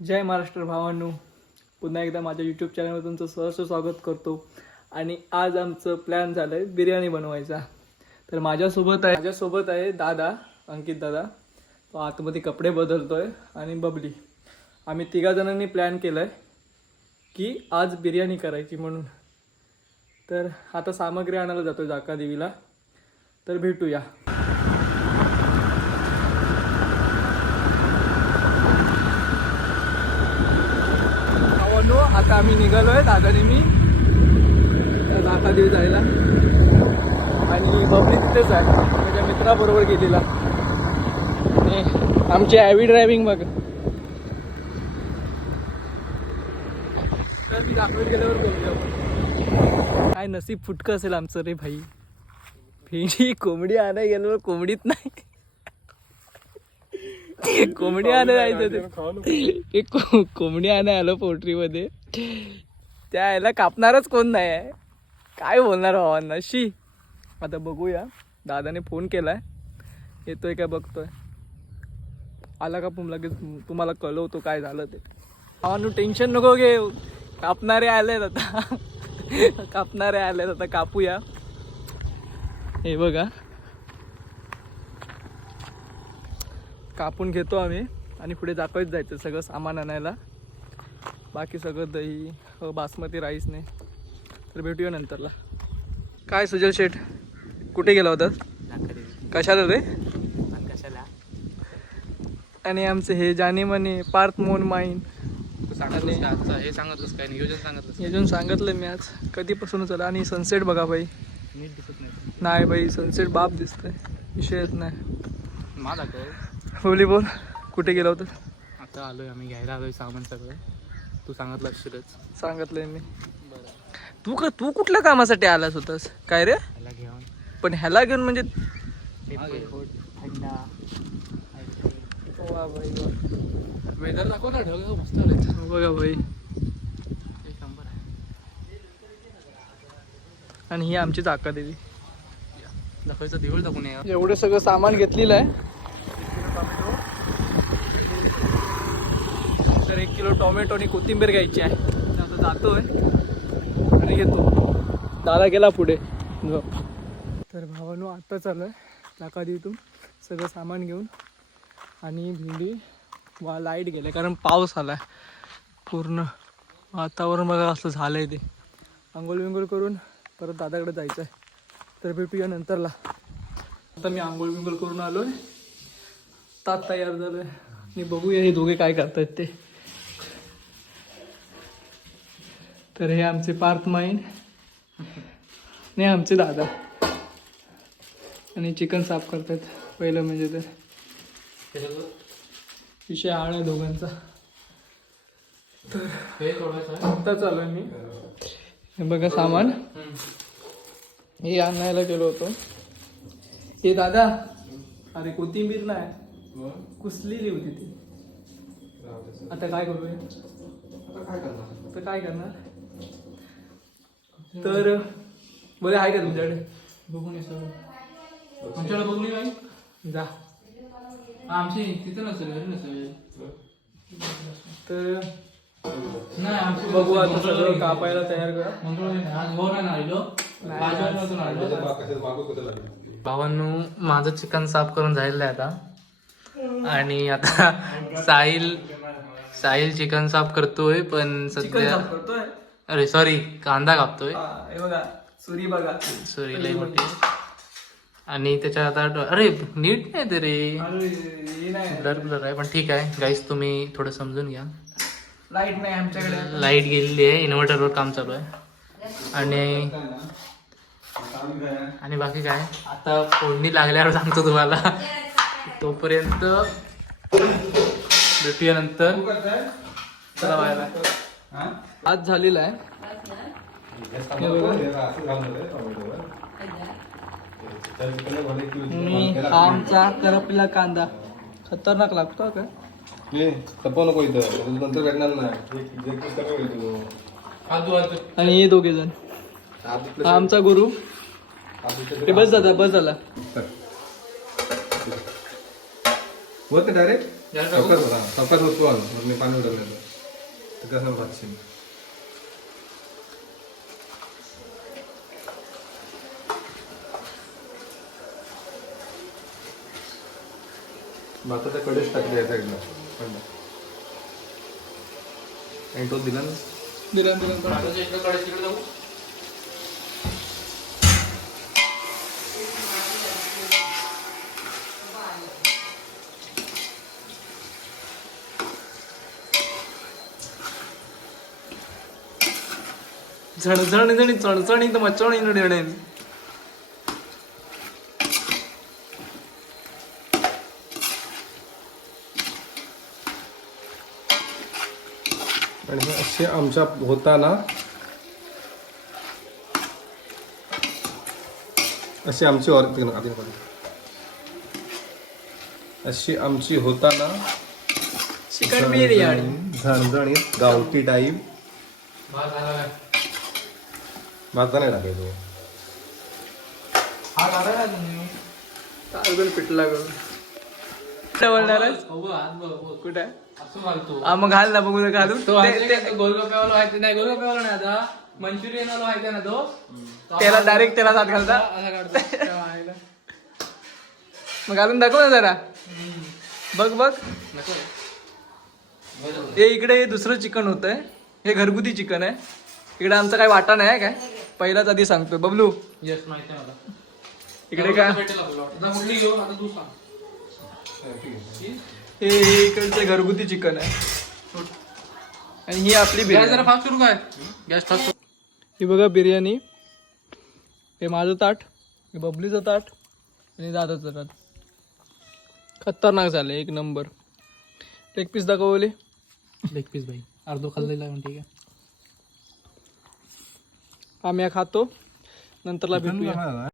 जय महाराष्ट्र भावांनो. पुन्हा एकदा माझ्या यूट्यूब चॅनलवर तुमचं सहर्ष स्वागत करतो. आणि आज आमचं प्लॅन झालं आहे बिर्याणी बनवायचा. तर माझ्यासोबत आहे माझ्यासोबत आहे दादा अंकित दादा. तो आतमध्ये कपडे बदलतो आहे आणि बबली. आम्ही तिघा जणांनी प्लॅन केलं आहे की आज बिर्याणी करायची म्हणून. तर आता सामग्री आणायला जातो जाका देवीला. तर भेटूया. आम्ही निघालो आहे दादाने मी नाकादेवी जायला. आणि बबली तिथेच आहे माझ्या मित्राबरोबर गेलेला. आमची ॲव्ही ड्रायव्हिंग बघ. तर ती दाखवत गेल्यावर बोलतो काय नसीब फुटकं असेल आमचं रे भाई. फेणी कोंबडी आणाय गेल्यावर कोंबडीत नाही. कोंबडी आणाय जायचं ते. कोंबडी आणाय आलो पोल्ट्रीमध्ये. त्या याला कापणारच कोण नाही आहे. काय बोलणार भावांना? शी. आता बघूया. दादाने फोन केला आहे येतोय काय बघतोय? आला का पुम लगेच तुम्हाला कळवतो काय झालं ते. भावांनो टेन्शन नको घे कापणारे आलेत आता. कापणारे आलेत आता. कापूया. हे बघा. कापून घेतो आम्ही. आणि पुढे दाखवत जायचं सगळं सामान आणायला. बाकी सगळं दही बासमती राईसने. तर भेटूया नंतरला. काय सुजल शेठ? कुठे गेला होता? कशाला रे? कशाला? आणि आमचे हे जाणे मने पार्थ मोहन माईन. हे सांगितलंस काय नियोजन सांगितलंस अजून सांगितलं मी आज. कधीपासून चला? आणि सनसेट बघा बाई. नीट दिसत नाही. नाही बाई सनसेट बाप दिसतंय. विषयच नाही. मा दाखव बोली बोल. कुठे गेला होता? आता आलोय आम्ही घ्यायला आलोय सामान सगळं. तू सांगितलं शिरच सांगितलंय मी. तू का तू कुठल्या कामासाठी आलास होतास? काय रे? घेऊन. पण ह्याला घेऊन म्हणजे थंडा. वेदर दाखव ना ढग मस्त आले बघा एक नंबर आहे. आणि ही आमची चाका देवी. दाखवायचं देऊळ दाखवून एवढं सगळं सामान घेतलेलं आहे तर एक किलो टोमॅटो आणि कोथिंबीर घ्यायची आहे. आता आता जातोय. आणि घेतो दादा गेला पुढे. तर भावानो आत्ता चालू आहे चाकादेवीतून सगळं सामान घेऊन. आणि भिंडी वा लाइट गेले कारण पाऊस आला आहे पूर्ण वातावरण बघा असं झालं आहे ते. आंघोळ विंघोळ करून परत दादाकडे जायचं आहे तर भेटूया नंतरला. आता मी आंघोळ बिंघोळ करून आलो आहे तात तयार झालं आहे आणि बघूया हे दोघे काय करतायत ते. तर हे आमचे पार्थ माईन. आणि आमचे दादा. आणि चिकन साफ करतात पहिलं म्हणजे तर. विषय आळ आहे दोघांचा. हे आत्ता चालू आहे मी. हे बघा सामान. हे आणायला गेलो होतो. हे दादा अरे कोथिंबीर नाही. कुसलेली होती ती. आता काय करूया? आता काय करणार? तर बोले आहे का तुमच्याकडे? बघून ये सगळं. तुमच्याकडे बघून ये काही जा. आमची तिथं नसेल घरी नसेल. तर नाही आमची बघू आता सगळं कापायला तयार करा. मंगळवारी आज गोर नाही आलो भावांनो माझं चिकन साफ करून झालेलं आहे आता. आणि आता साहिल साहिल चिकन साफ करतोय पण चिकन सध्या साफ करतोय? अरे सॉरी कांदा कापतोय. हा, हे बघा सुरी बघा. सॉरी लई मोठी. आणि त्याच्यात आता अरे नीट नाही ते रे. अरे हे नाही. ब्लर ब्लर आहे पण ठीक आहे. गाईस तुम्ही थोडं समजून घ्या. लाइट नाही आमच्याकडे. लाइट गेलेली आहे इन्व्हर्टरवर काम चालू आहे. आणि आणि बाकी काय? आता फोडणी लागल्यावर सांगतो तुम्हाला. तोपर्यंत भेटूया नंतर. चला व्हायला आज झालेला आहे. आमचा करपलेला कांदा. खतरनाक लागतो काय? हे तपव नको इथं. नंतर भेटणार नाही. आणि हे दोघे जण. हा आमचा गुरु. ते बस झाला बस झाला वर डायरेक्ट? सवकाश होता होतो मी पाणी उडवलं तर कसं भाजशील भाताच्या कडेच टाकले या साईडला आणि तो दिला ना दिलं दिलं. भाताच्या इकडं जाऊ. झणझणी झणी चणचणी तर मचवणी नडणे आणि हे असे आमच्या होताना अशी आमची और. अशी आमची होताना चिकन बिर्याणी झणझणीत गावठी टाईप. भाता नाही टाकायचो हा टाका ना तुम्ही. तारगुल पिटला कुठे असं घालतो हा मग घाल ना बघू दे घालून तो ते- आहे ते- ते गोलगप्प्यावाला आहे नाही गोलगप्प्यावाला नाही आता. मंचुरियन वाला आहे ना तो. त्याला डायरेक्ट त्याला हात घालता. असा काढतो. मग घालून दाखव ना जरा. बघ बघ. हे इकडे हे दुसरं चिकन होतंय. हे घरगुती चिकन आहे. इकडे आमचा काही वाटा नाही काय? पहिलाच आधी सांगतोय. बबलू. Yes, माहिती आहे मला. इकडे काय भेटेल आपल्याला. आता कुठली घेऊ? आता तू सांग. हे हे इकडचं घरगुती चिकन आहे. आणि ही आपली गॅस जरा बिर्याणी फास्ट करू. काय गॅस फास्ट ही बघा बिर्याणी. हे माझं ताट हे बबलीचं ताट आणि दादाचं ताट. खतरनाक झालं एक नंबर. लेग पीस दाखवले लेग पीस भाई. अर्धो खाल्लेला आहे ठीक आहे आम्ही खातो. नंतरला भेटूया.